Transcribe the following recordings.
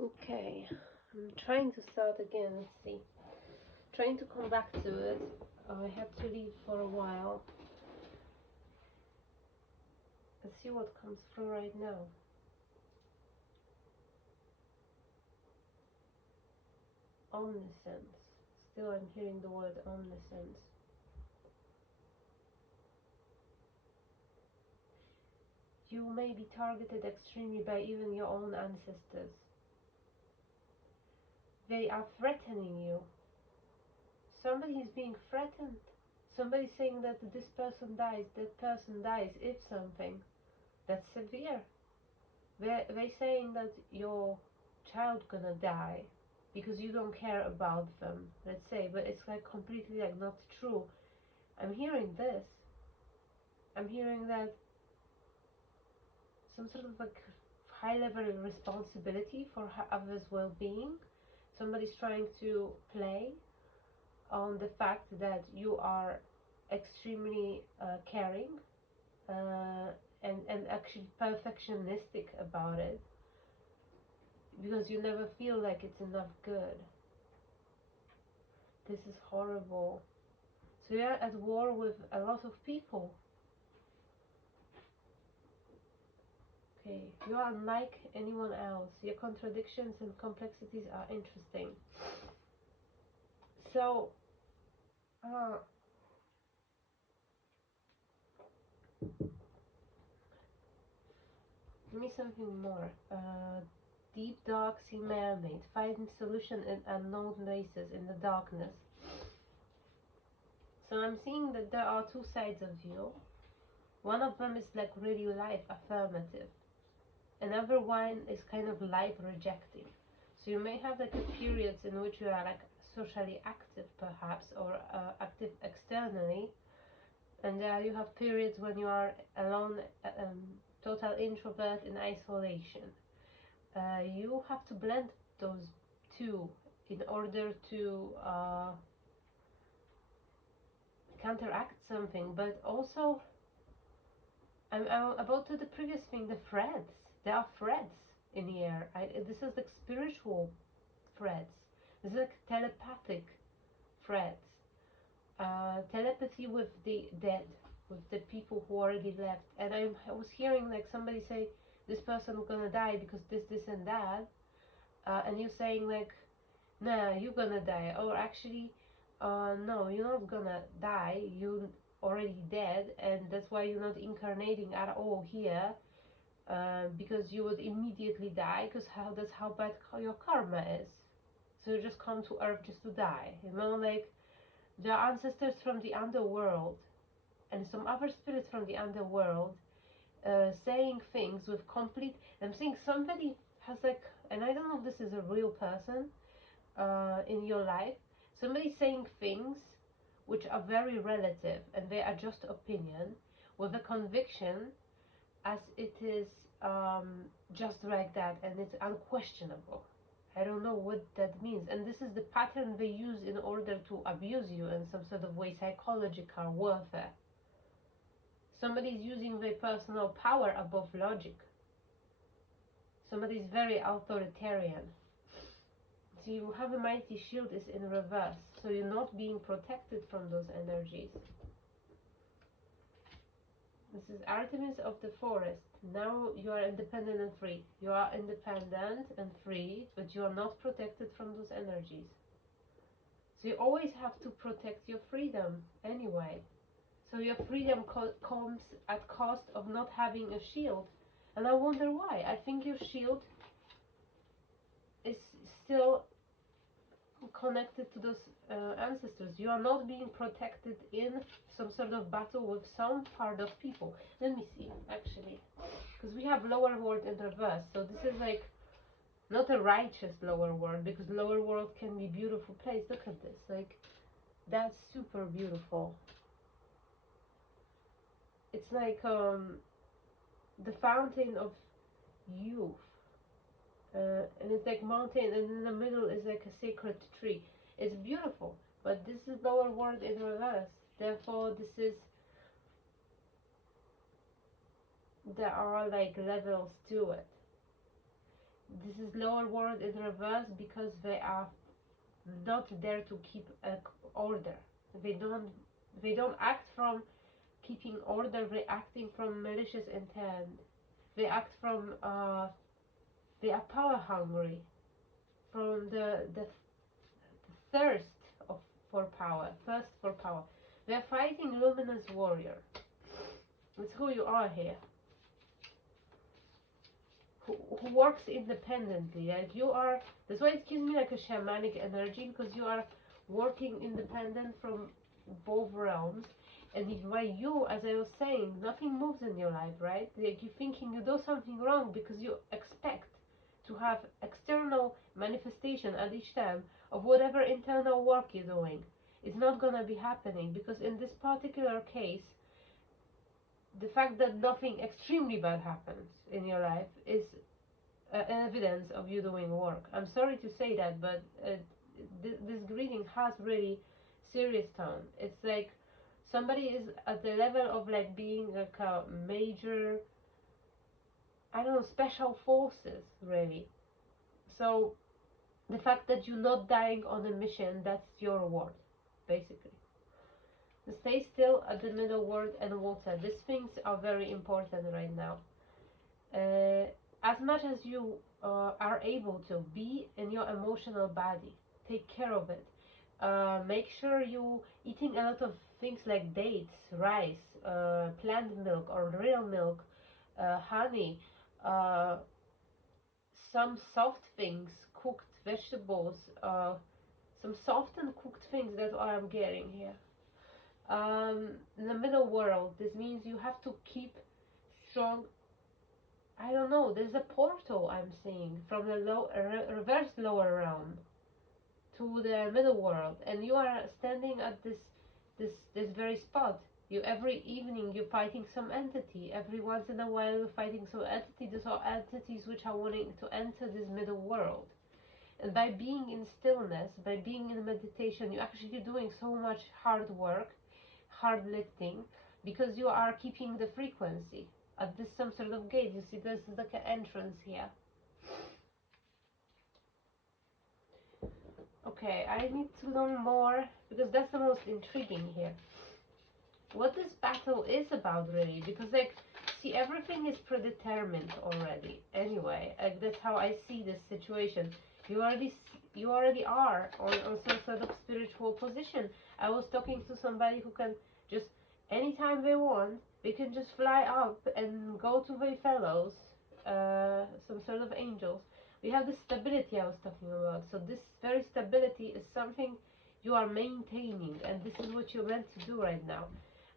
Okay, I'm trying to start again. Let's see. Trying to come back to it. I had to leave for a while. Let's see what comes through right now. Omniscience. Still, I'm hearing the word omniscience. You may be targeted extremely by even your own ancestors. They are threatening you. Somebody is being threatened. Somebody's saying that this person dies, that person dies, if something. That's severe. They're saying that your child gonna die because you don't care about them, let's say, but it's like completely like not true. I'm hearing this. I'm hearing that some sort of like high level responsibility for others' well-being. Somebody's trying to play on the fact that you are extremely caring and actually perfectionistic about it because you never feel like it's enough good. This is horrible. So you're at war with a lot of people. Okay, you are unlike anyone else. Your contradictions and complexities are interesting. So, give me something more. Deep dark sea mermaid, finding solution in unknown places in the darkness. So I'm seeing that there are two sides of you. One of them is like really life affirmative. Another one is kind of life rejecting. So you may have like a periods in which you are like socially active perhaps, or active externally, and you have periods when you are alone, total introvert in isolation. You have to blend those two in order to counteract something, but also I'm about to the previous thing, the threads. There are threads in the air. This is like spiritual threads. This is like telepathic threads. Telepathy with the dead, with the people who already left. And I was hearing like somebody say, this person gonna die because this, and that. And you saying like, nah, you're gonna die. Or actually, no, you're not gonna die. You already dead, and that's why you're not incarnating at all here, because you would immediately die, because that's how bad your karma is. So you just come to earth just to die, like there are ancestors from the underworld and some other spirits from the underworld saying things with complete, I'm saying somebody has like, and I don't know if this is a real person in your life, somebody saying things which are very relative and they are just opinion with a conviction as it is just like that, and it's unquestionable. I don't know what that means, and this is the pattern they use in order to abuse you in some sort of way, psychological warfare. Somebody is using their personal power above logic. Somebody is very authoritarian. So you have a mighty shield is in reverse, so you're not being protected from those energies. This is Artemis of the forest. Now you are independent and free. You are independent and free, but you are not protected from those energies. So you always have to protect your freedom anyway. So your freedom comes at cost of not having a shield. And I wonder why. I think your shield is still connected to those ancestors. You are not being protected in some sort of battle with some part of people. Let me see, actually, because we have lower world in reverse, so this is like not a righteous lower world, because lower world can be beautiful place. Look at this, like that's super beautiful. It's like the fountain of youth, and it's like mountain, and in the middle is like a sacred tree. It's beautiful, but this is lower world in reverse. Therefore, there are like levels to it. This is lower world in reverse because they are not there to keep order. They don't they don't act from keeping order. They acting from malicious intent. They act from they are power hungry, from the thirst of for power, thirst for power. They are fighting luminous warrior. It's who you are here. Who works independently. Like you are. That's why it gives me like a shamanic energy, because you are working independent from both realms. And if by you, as I was saying, nothing moves in your life, right? Like you're thinking you do something wrong because you expect to have external manifestation at each time of whatever internal work you're doing. It's not gonna be happening, because in this particular case, the fact that nothing extremely bad happens in your life is evidence of you doing work. I'm sorry to say that, but this greeting has really serious tone. It's like somebody is at the level of like being like a major, I don't know, special forces, really. So the fact that you're not dying on a mission, that's your reward, basically. Stay still at the middle word and water. These things are very important right now. As much as you are able to be in your emotional body, take care of it. Make sure you eating a lot of things like dates, rice, plant milk or real milk, honey, uh, some soft things, cooked vegetables, some soft and cooked things. That's what I'm getting here. In the middle world, this means you have to keep strong. I don't know. There's a portal I'm seeing from the reverse lower realm to the middle world, and you are standing at this very spot. You every evening you're fighting some entity. Every once in a while you're fighting some entity. These are entities which are wanting to enter this middle world. And by being in stillness, by being in meditation, you're actually doing so much hard work, hard lifting, because you are keeping the frequency at this some sort of gate. You see, this is like an entrance here. Okay, I need to know more, because that's the most intriguing here. What this battle is about, really, because like, see, everything is predetermined already. Anyway, like, that's how I see this situation. You already are on some sort of spiritual position. I was talking to somebody who can just anytime they want, they can just fly up and go to their fellows, some sort of angels. We have this stability I was talking about. So this very stability is something you are maintaining, and this is what you're meant to do right now.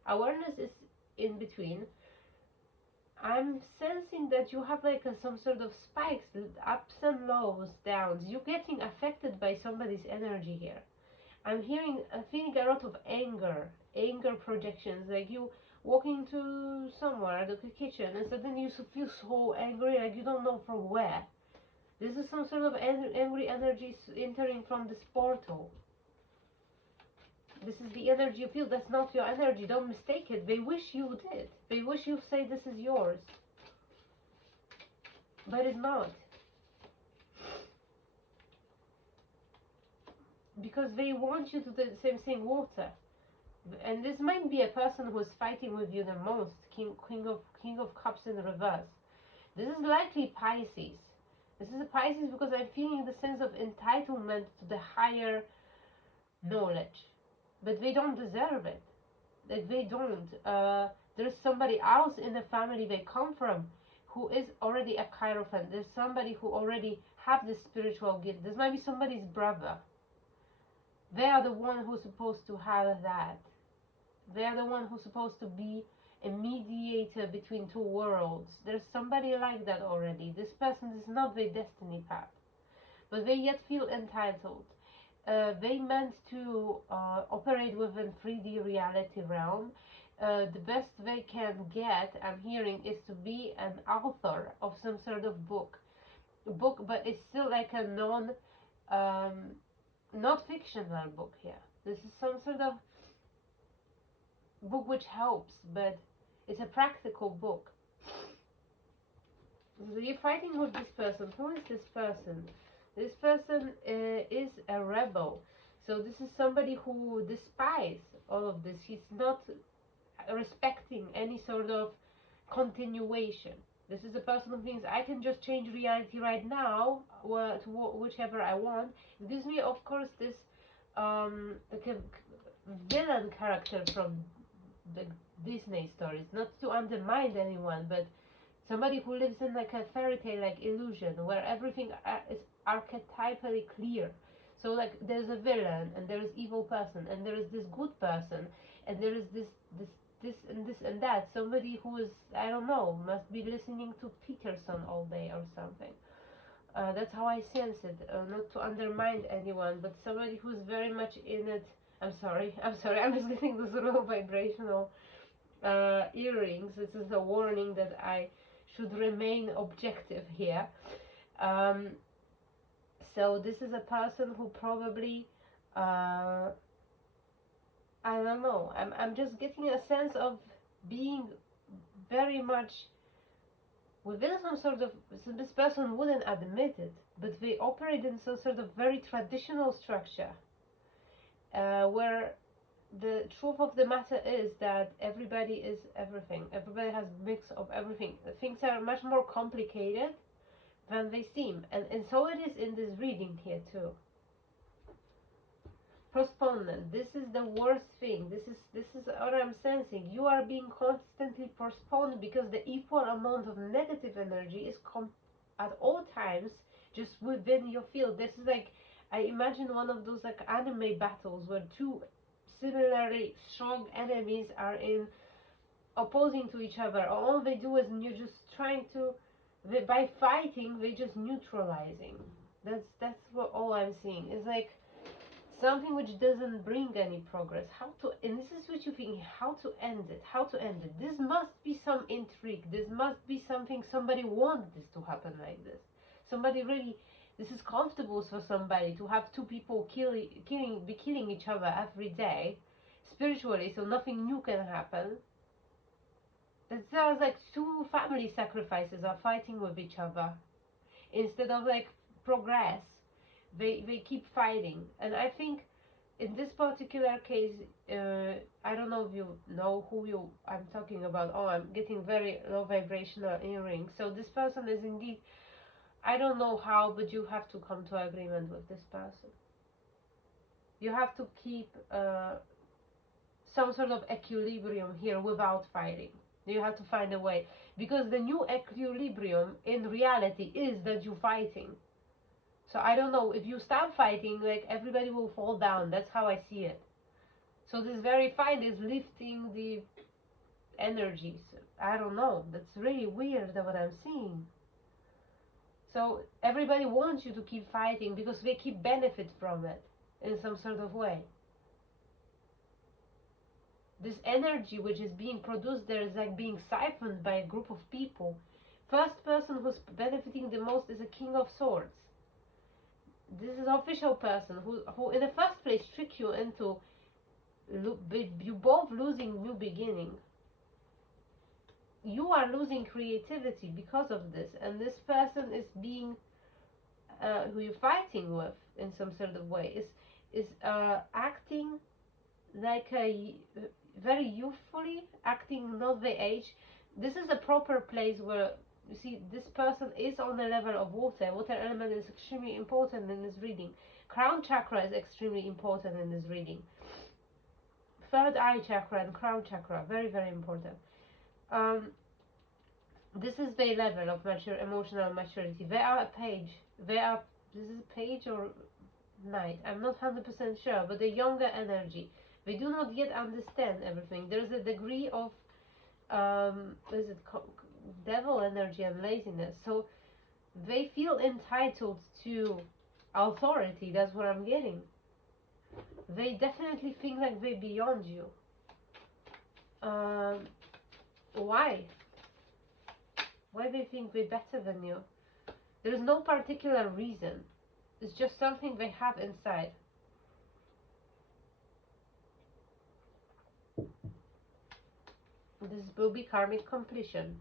Awareness is in between. I'm sensing that you have like some sort of spikes, ups and lows, downs. You're getting affected by somebody's energy here. I'm feeling a lot of anger projections, like you walking to somewhere, the kitchen, and suddenly you feel so angry, like you don't know from where. This is some sort of angry energy entering from this portal. This is the energy you feel. That's not your energy. Don't mistake it. They wish you did. They wish you say this is yours. But it's not. Because they want you to do the same thing, water. And this might be a person who is fighting with you the most. King of Cups in reverse. This is likely Pisces. This is a Pisces because I'm feeling the sense of entitlement to the higher knowledge. But they don't deserve it. Like they don't. There's somebody else in the family they come from who is already a Hierophant. There's somebody who already have this spiritual gift. This might be somebody's brother. They are the one who's supposed to have that. They are the one who's supposed to be a mediator between two worlds. There's somebody like that already. This person is not their destiny path, but they yet feel entitled. They meant to operate within 3D reality realm. The best they can get, I'm hearing, is to be an author of some sort of book. But it's still like a not fictional book here. This is some sort of book which helps, but it's a practical book. So you're fighting with this person. Who is this person? This person is a rebel. So this is somebody who despises all of this. He's not respecting any sort of continuation. This is a person who thinks I can just change reality right now, to whichever I want. It gives me, of course, this like a villain character from the Disney stories. Not to undermine anyone, but somebody who lives in like a fairy tale like illusion where everything is archetypally clear. So like there's a villain and there is evil person and there is this good person and there is this this and that. Somebody who is, I don't know, must be listening to Peterson all day or something. That's how I sense it. Not to undermine anyone, but somebody who's very much in it. I'm sorry. I'm just getting this low vibrational earrings. This is a warning that I should remain objective here. Um, so this is a person who probably, I don't know. I'm just getting a sense of being very much within some sort of. So this person wouldn't admit it, but they operate in some sort of very traditional structure, where the truth of the matter is that everybody is everything. Everybody has mix of everything. Things are much more complicated than they seem, and so it is in this reading here too. Postponement. This is the worst thing. This is what I'm sensing. You are being constantly postponed because the equal amount of negative energy is at all times just within your field. This is like, I imagine one of those like anime battles where two similarly strong enemies are in opposing to each other. All they do is you're just trying to, by fighting, they just neutralizing. That's what all I'm seeing. It's like something which doesn't bring any progress. How to, and this is what you think, how to end it, how to end it. This must be some intrigue. This must be something, somebody wants this to happen like this. Somebody really, this is comfortable for somebody to have two people killing each other every day, spiritually, so nothing new can happen. It sounds like two family sacrifices are fighting with each other. Instead of like progress, they keep fighting. And I think in this particular case, I don't know if you know who I'm talking about. Oh, I'm getting very low vibrational earrings. So this person is indeed, I don't know how, but you have to come to agreement with this person. You have to keep some sort of equilibrium here without fighting. You have to find a way, because the new equilibrium in reality is that you're fighting. So I don't know, if you stop fighting, like everybody will fall down. That's how I see it. So this very fight is lifting the energies. I don't know. That's really weird what I'm seeing. So everybody wants you to keep fighting because they keep benefit from it in some sort of way. This energy which is being produced there is like being siphoned by a group of people. First person who's benefiting the most is a King of Swords. This is an official person who in the first place trick you into you both losing new beginning. You are losing creativity because of this, and this person is being who you're fighting with in some sort of way is acting like a very youthfully, acting not the age. This is a proper place where you see this person is on the level of water. Water element is extremely important in this reading. Crown chakra is extremely important in this reading. Third eye chakra and crown chakra, very very important. This is their level of emotional maturity. They are a page. This is a page or knight. I'm not 100% sure, but the younger energy. They do not yet understand everything. There's a degree of devil energy and laziness. So they feel entitled to authority. That's what I'm getting. They definitely think like they're beyond you. Why? Why they think they're better than you? There is no particular reason. It's just something they have inside. This will be karmic completion.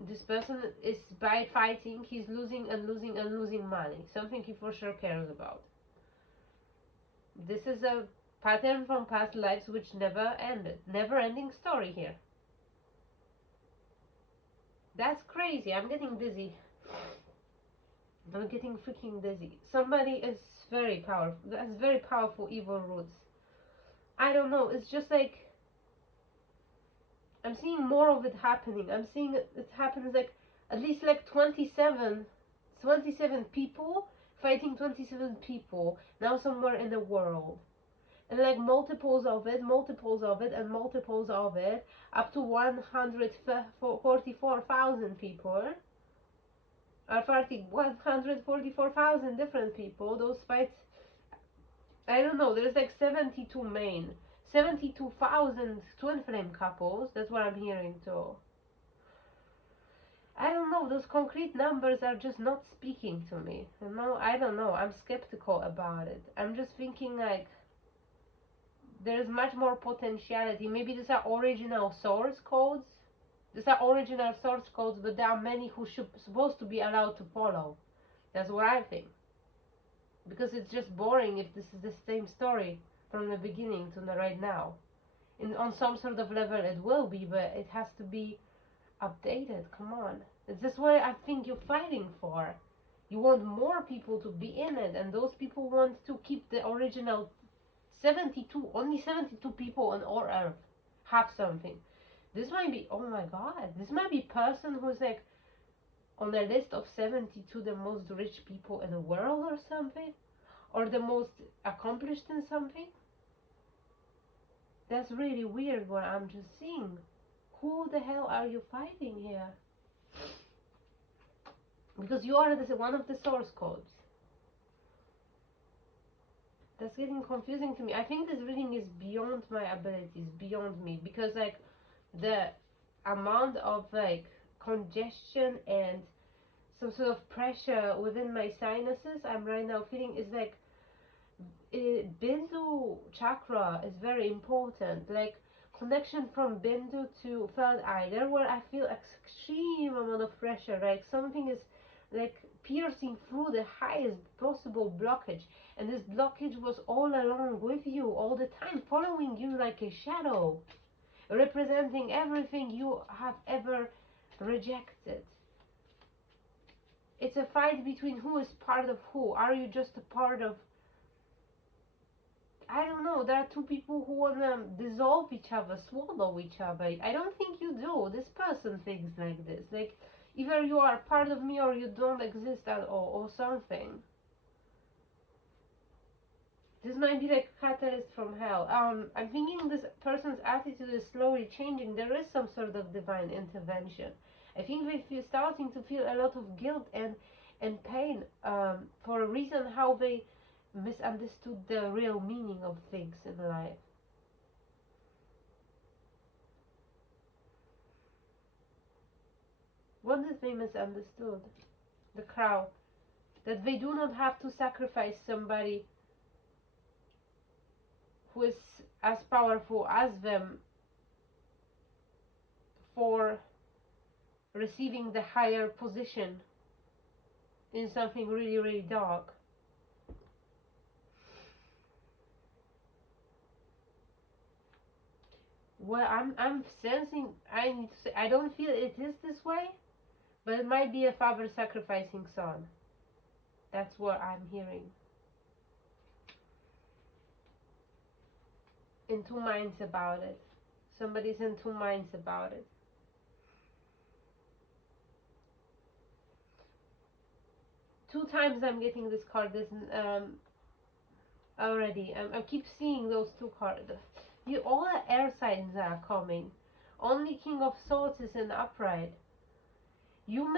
This person is, by fighting, he's losing and losing and losing money, something he for sure cares about. This is a pattern from past lives which never ended. Never ending story here. That's crazy. I'm getting dizzy. I'm getting freaking dizzy. Somebody is very powerful. That's very powerful evil roots. I don't know. It's just like I'm seeing more of it happening. I'm seeing it happens like at least like 27 people fighting 27 people now somewhere in the world. And like multiples of it, multiples of it, and multiples of it, up to 144,000 people. Are fighting 144,000 different people. Those fights, I don't know, there's like 72 main. 72,000 twin flame couples, that's what I'm hearing too. I don't know, those concrete numbers are just not speaking to me. You know, I don't know, I'm skeptical about it. I'm just thinking like there's much more potentiality. Maybe these are original source codes. These are original source codes, but there are many who should supposed to be allowed to follow. That's what I think. Because it's just boring if this is the same story from the beginning to the right now. On some sort of level it will be, but it has to be updated. Come on. Is this what I think you're fighting for? You want more people to be in it, and those people want to keep the original 72, only 72 people on all Earth have something. This might be, oh my god, this might be person who's like on a list of 72 the most rich people in the world or something, or the most accomplished in something. That's really weird what I'm just seeing. Who the hell are you fighting here? Because you are one of the source codes. That's getting confusing to me. I think this reading is beyond my abilities, beyond me, because like the amount of like congestion and some sort of pressure within my sinuses I'm right now feeling is like Bindu chakra is very important. Like connection from Bindu to third eye, there where I feel extreme amount of pressure. Like something is like piercing through the highest possible blockage, and this blockage was all along with you all the time, following you like a shadow, representing everything you have ever rejected. It's a fight between who is part of who. Are you just a part of, I don't know, there are two people who wanna dissolve each other, swallow each other. I don't think you do. This person thinks like this. Like either you are part of me or you don't exist at all or something. This might be like a catalyst from hell. I'm thinking this person's attitude is slowly changing. There is some sort of divine intervention. I think they feel starting to feel a lot of guilt and pain for a reason how they misunderstood the real meaning of things in life. What did they misunderstood? The crowd. That they do not have to sacrifice somebody who is as powerful as them for receiving the higher position in something really, really dark. Well, I'm sensing, I need to say, I don't feel it is this way, but it might be a father sacrificing son. That's what I'm hearing. In two minds about it. Somebody's in two minds about it. Two times I'm getting this card. This already. I keep seeing those two cards. You, all the air signs are coming. Only King of Swords is in upright. You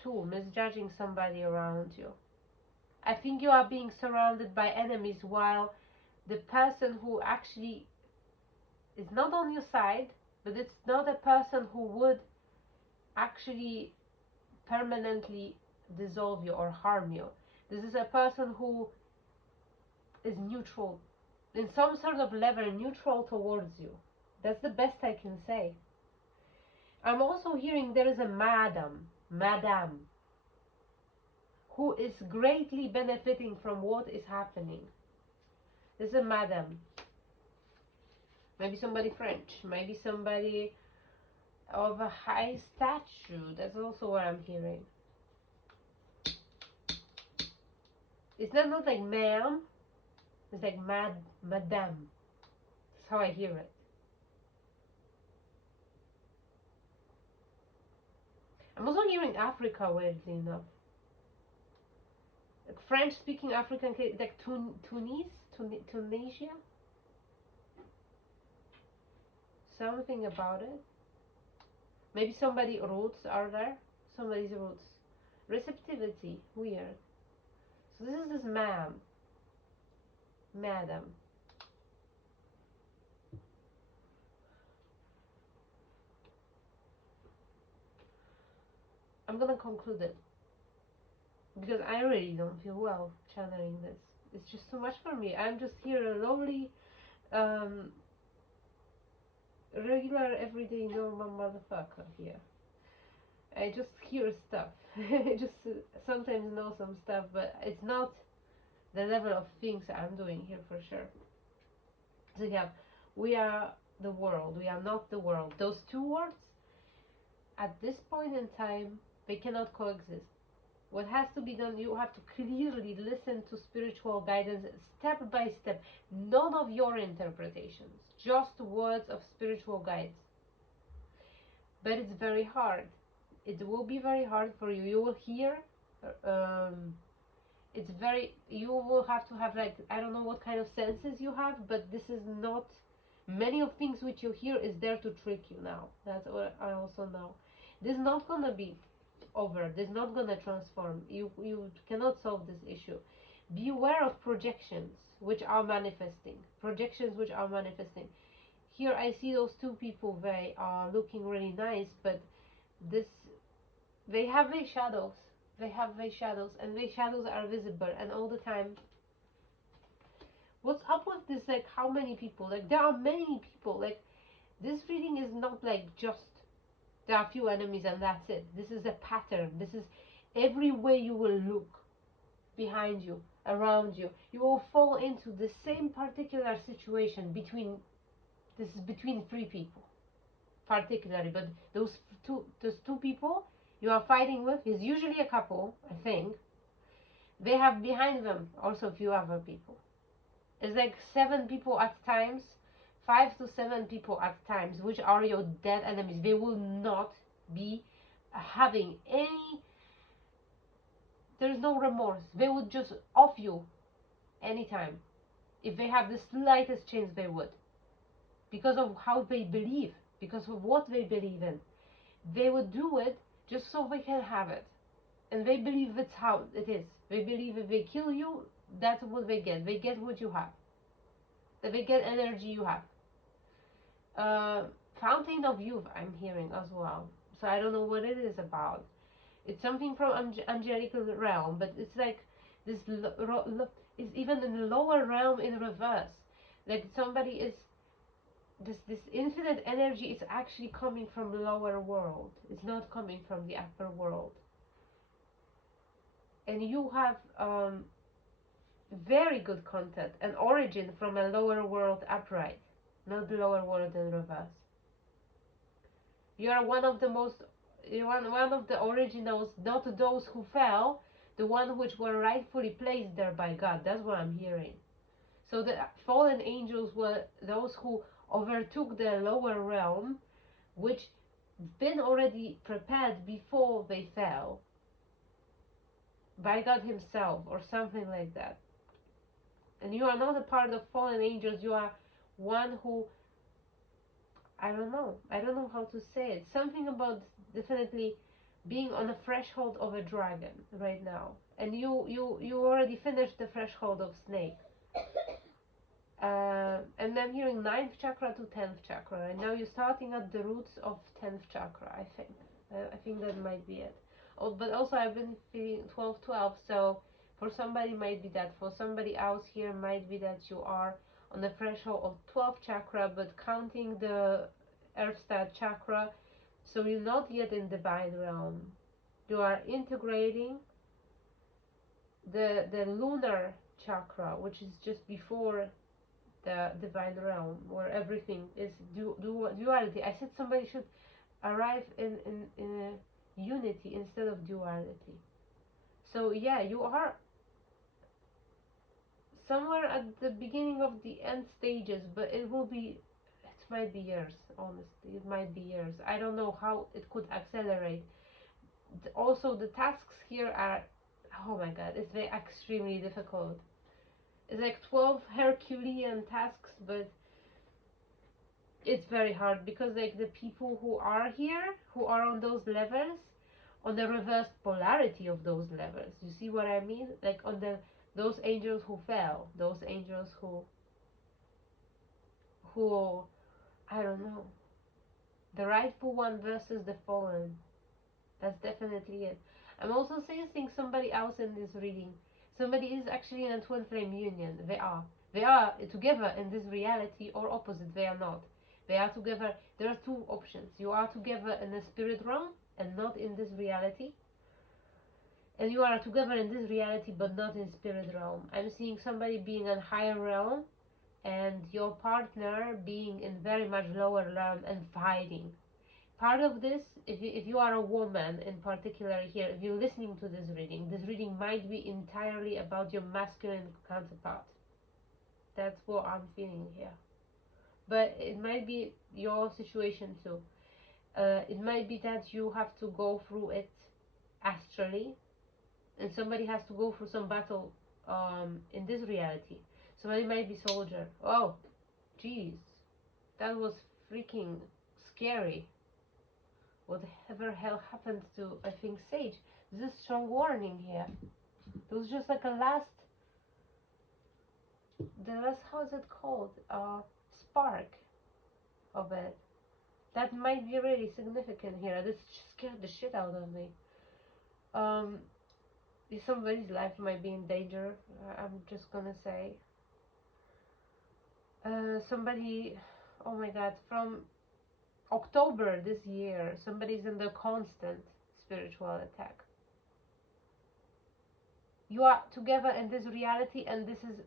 too misjudging somebody around you. I think you are being surrounded by enemies while the person who actually is not on your side, but it's not a person who would actually permanently dissolve you or harm you. This is a person who is neutral, in some sort of level, neutral towards you. That's the best I can say. I'm also hearing there is a madam, who is greatly benefiting from what is happening. There's a madam. Maybe somebody French, maybe somebody of a high stature. That's also what I'm hearing. It's not like ma'am, it's like madam. That's how I hear it. I'm also hearing Africa, weirdly enough. Like French speaking African, like Tunisia? Something about it. Maybe somebody roots are there. Somebody's roots. Receptivity, weird. So this is this madam. I'm gonna conclude it because I really don't feel well channeling this. It's just too much for me. I'm just here, a lonely, um, regular, everyday, normal motherfucker here. I just hear stuff. I just sometimes know some stuff, but it's not the level of things I'm doing here for sure. So yeah, we are the world. We are not the world. Those two words, at this point in time, they cannot coexist. What has to be done, you have to clearly listen to spiritual guidance step by step. None of your interpretations, just words of spiritual guides. But it's very hard. It will be very hard for you. You will hear, um, it's very, you will have to have, like, I don't know what kind of senses you have, but this is not, many of things which you hear is there to trick you now. That's what I also know. This is not gonna be over. This is not gonna transform. You cannot solve this issue. Be aware of projections which are manifesting. Projections which are manifesting. Here I see those two people. They are looking really nice, but this, they have their shadows. They have their shadows, and their shadows are visible, and all the time. What's up with this? Like, how many people? Like, there are many people. Like, this reading is not like just there are a few enemies and that's it. This is a pattern. This is every way you will look behind you, around you, you will fall into the same particular situation between, this is between three people particularly, but those two people you are fighting with is usually a couple, I think. They have behind them also a few other people. It's like 7 people at times, 5 to 7 people at times, which are your dead enemies. They will not be having any, there's no remorse. They would just off you anytime. If they have the slightest chance, they would. Because of how they believe, because of what they believe in. They would do it just so they can have it. And they believe that's how it is. They believe if they kill you, that's what they get. They get what you have. That they get energy you have. Uh, Fountain of Youth, I'm hearing as well. So I don't know what it is about. It's something from angelical realm, but it's like this. Is even in the lower realm in reverse. Like somebody is this infinite energy is actually coming from lower world. It's not coming from the upper world. And you have very good content and origin from a lower world upright, not the lower world in reverse. You are one of the most, one of the originals, not those who fell, the one which were rightfully placed there by God. That's what I'm hearing. So the fallen angels were those who overtook the lower realm, which been already prepared before they fell by God Himself or something like that. And you are not a part of fallen angels. You are one who, I don't know. I don't know how to say it. Something about definitely being on the threshold of a dragon right now. And you already finished the threshold of snake. And I'm hearing ninth chakra to 10th chakra. And now you're starting at the roots of 10th chakra, I think. I think that might be it. Oh, but also I've been feeling 12-12. So for somebody might be that. For somebody else here might be that you are on the threshold of 12th chakra, but counting the earth star chakra, So you're not yet in divine realm. You are integrating the lunar chakra, which is just before the divine realm, where everything is duality. I said somebody should arrive in a unity instead of duality. So yeah, you are somewhere at the beginning of the end stages, but it will be, it might be years, honestly. It might be years. I don't know how it could accelerate. Also, the tasks here are, oh my god, it's very extremely difficult. It's like 12 Herculean tasks, but it's very hard because like the people who are here, who are on those levels, on the reversed polarity of those levels. You see what I mean? Like on the those angels who fell, those angels who I don't know, the rightful one versus the fallen. That's definitely it. I'm also sensing somebody else in this reading. Somebody is actually in a twin flame union. They are together in this reality, or opposite. They are not. They are together. There are two options. You are together in the spirit realm and not in this reality, and you are together in this reality but not in spirit realm. I'm seeing somebody being in higher realm and your partner being in very much lower realm and fighting. Part of this, if you are a woman in particular here, if you're listening to this reading might be entirely about your masculine counterpart. That's what I'm feeling here. But it might be your situation too. It might be that you have to go through it astrally, and somebody has to go through some battle in this reality. Somebody might be soldier. Oh, jeez, that was freaking scary. Whatever hell happened to, I think, Sage? This is strong warning here. There was just like a the last, how is it called? Spark of it. That might be really significant here. This scared the shit out of me. Um, somebody's life might be in danger. I'm just gonna say. Somebody, oh my god, from October this year, somebody's under constant spiritual attack. You are together in this reality, and this is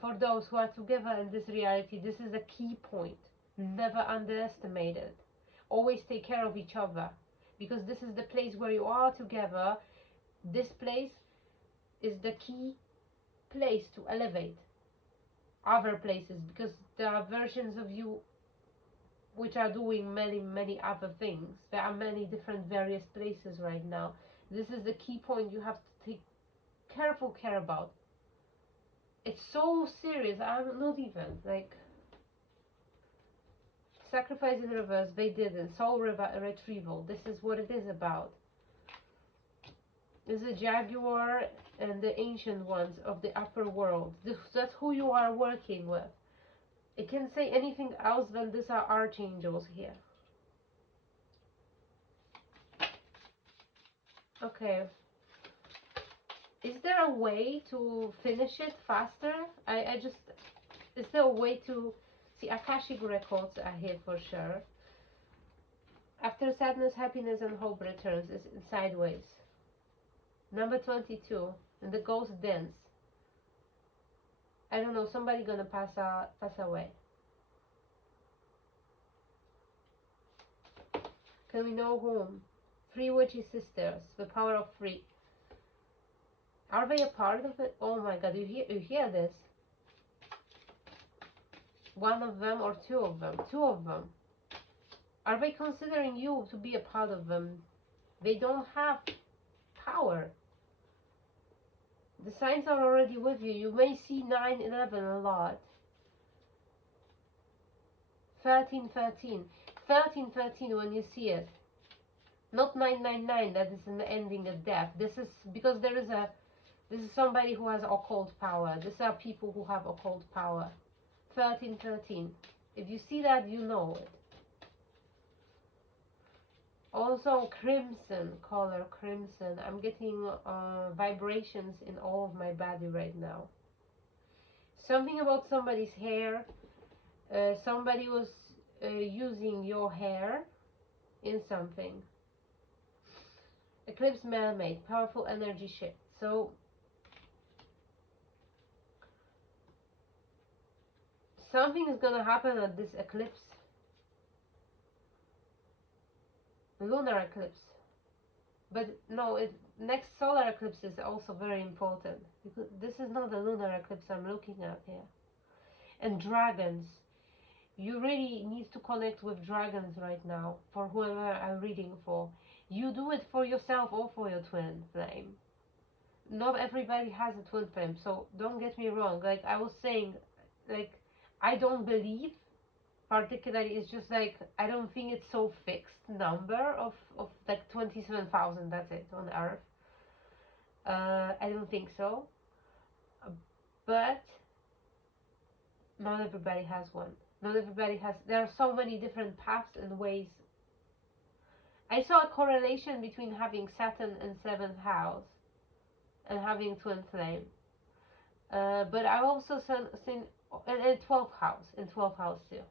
for those who are together in this reality, this is a key point. Never underestimate it. Always take care of each other, because this is the place where you are together. This place is the key place to elevate other places, because there are versions of you which are doing many other things. There are many different various places right now. This is the key point you have to take careful care about. It's so serious. I'm not even like sacrifice in reverse. They didn't. Soul retrieval. This is what it is about. This is a jaguar and the ancient ones of the upper world. That's who you are working with. It can say anything else than these are archangels here. Okay. Is there a way to finish it faster? I just, is there a way to see? Akashic records are here for sure. After sadness, happiness and hope returns is sideways. Number 22, and the ghost dance. I don't know, somebody gonna pass away. Can we know whom? Three witchy sisters, the power of three. Are they a part of it? Oh my god, you hear this? One of them or two of them? Two of them. Are they considering you to be a part of them? They don't have power. The signs are already with you. You may see 9/11 a lot. 13/13. 13/13 when you see it. Not 999, that is an ending of death. This is because this is somebody who has occult power. These are people who have occult power. 13/13. If you see that, you know it. Also crimson color, crimson. I'm getting vibrations in all of my body right now. Something about somebody's hair. Somebody was using your hair in something. Eclipse man-made, powerful energy shift. So something is gonna happen at this eclipse, lunar eclipse. But no, next solar eclipse is also very important, because this is not the lunar eclipse I'm looking at here. And dragons. You really need to connect with dragons right now, for whoever I'm reading for. You do it for yourself or for your twin flame. Not everybody has a twin flame, so don't get me wrong. Like I was saying, like I don't believe particularly, it's just like I don't think it's so fixed number of like 27,000, that's it on Earth. I don't think so. But not everybody has one. Not everybody has. There are so many different paths and ways. I saw a correlation between having Saturn in 7th house and having twin flame. But I also seen in 12th house, in 12th house too.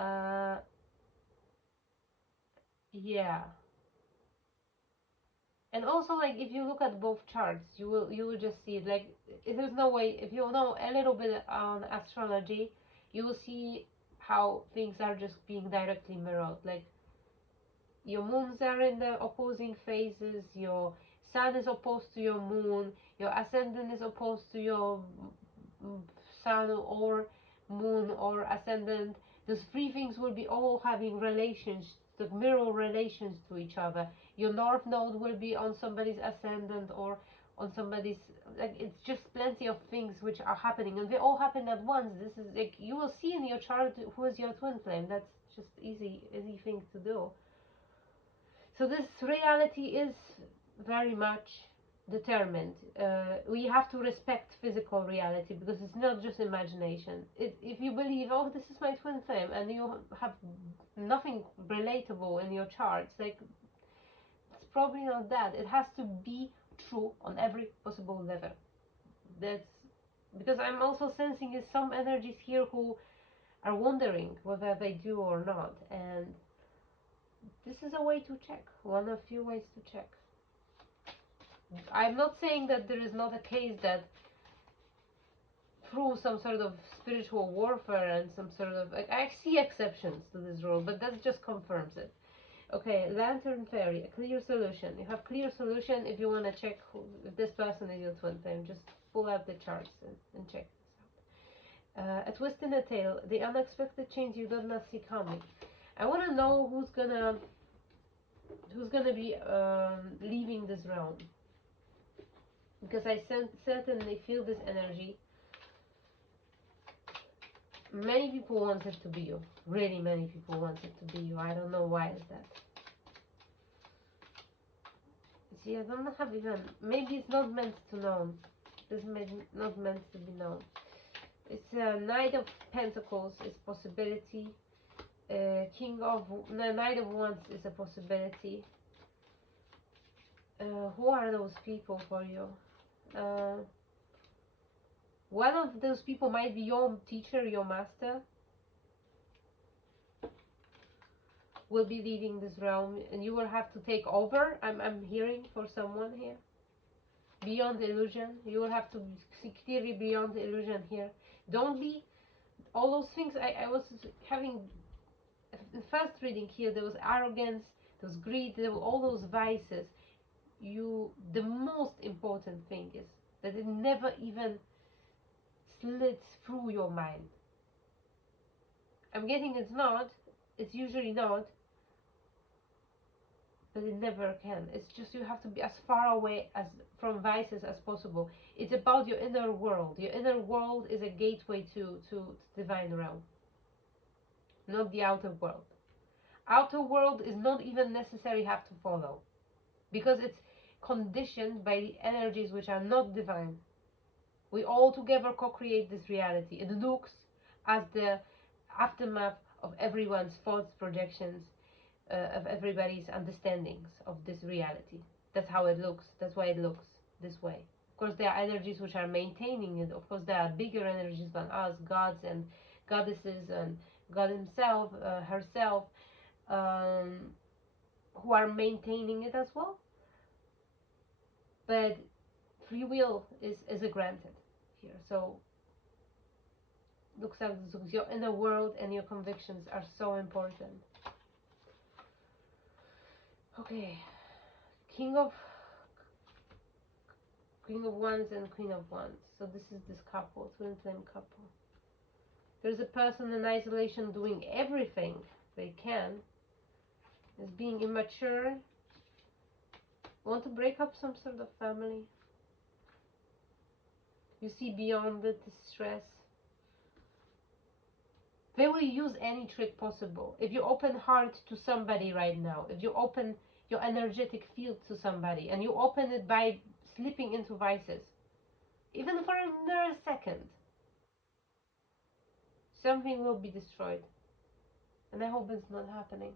Uh, yeah. And also, like, if you look at both charts, you will just see it. Like, there's no way, if you know a little bit on astrology, you will see how things are just being directly mirrored. Like, your moons are in the opposing phases, your sun is opposed to your moon, your ascendant is opposed to your sun or moon or ascendant. Those three things will be all having relations, the mirror relations to each other. Your north node will be on somebody's ascendant or on somebody's, like, it's just plenty of things which are happening, and they all happen at once. This is like, you will see in your chart who is your twin flame. That's just easy thing to do. So this reality is very much determined. We have to respect physical reality, because it's not just imagination. If you believe, oh, this is my twin flame, and you have nothing relatable in your charts, like, it's probably not that. It has to be true on every possible level. That's because I'm also sensing is some energies here who are wondering whether they do or not, and this is a way to check, one of few ways to check. I'm not saying that there is not a case that through some sort of spiritual warfare and some sort of, like, I see exceptions to this rule, but that just confirms it. Okay, Lantern Fairy, a clear solution. You have clear solution if you want to check if this person is your twin flame. Just pull out the charts and check this out. A twist in the tail, the unexpected change you did not see coming. I want to know who's gonna be leaving this realm, because I certainly feel this energy. Many people want it to be you. Really many people want it to be you. I don't know why is that. See, I don't have even, maybe it's not meant to know. This is not meant to be known. It's a Knight of Pentacles is possibility. Knight of Wands is a possibility. Who are those people for you? One of those people might be your teacher, your master, will be leaving this realm, and you will have to take over. I'm hearing for someone here. Beyond illusion. You will have to see clearly beyond illusion here. Don't be all those things. I was having the first reading here, there was arrogance, there was greed, there were all those vices. The most important thing is that it never even slits through your mind. I'm getting it's usually not, but it never can. It's just you have to be as far away as from vices as possible. It's about your inner world. Your inner world is a gateway to divine realm, not the outer world. Outer world is not even necessary have to follow, because it's conditioned by the energies which are not divine. We all together co-create this reality. It looks as the aftermath of everyone's thoughts, projections, of everybody's understandings of this reality. That's how it looks. That's why it looks this way. Of course, there are energies which are maintaining it. Of course, there are bigger energies than us, gods and goddesses and God Himself, herself. um, who are maintaining it as well. But free will is a granted here. So looks like your inner world and your convictions are so important. Okay, King of Queen of Wands and Queen of Wands. So this is this couple, twin flame couple. There's a person in isolation doing everything they can, is being immature, want to break up some sort of family. You see beyond the distress. They will use any trick possible. If you open heart to somebody right now, if you open your energetic field to somebody, and you open it by slipping into vices, even for another second, something will be destroyed. And I hope it's not happening.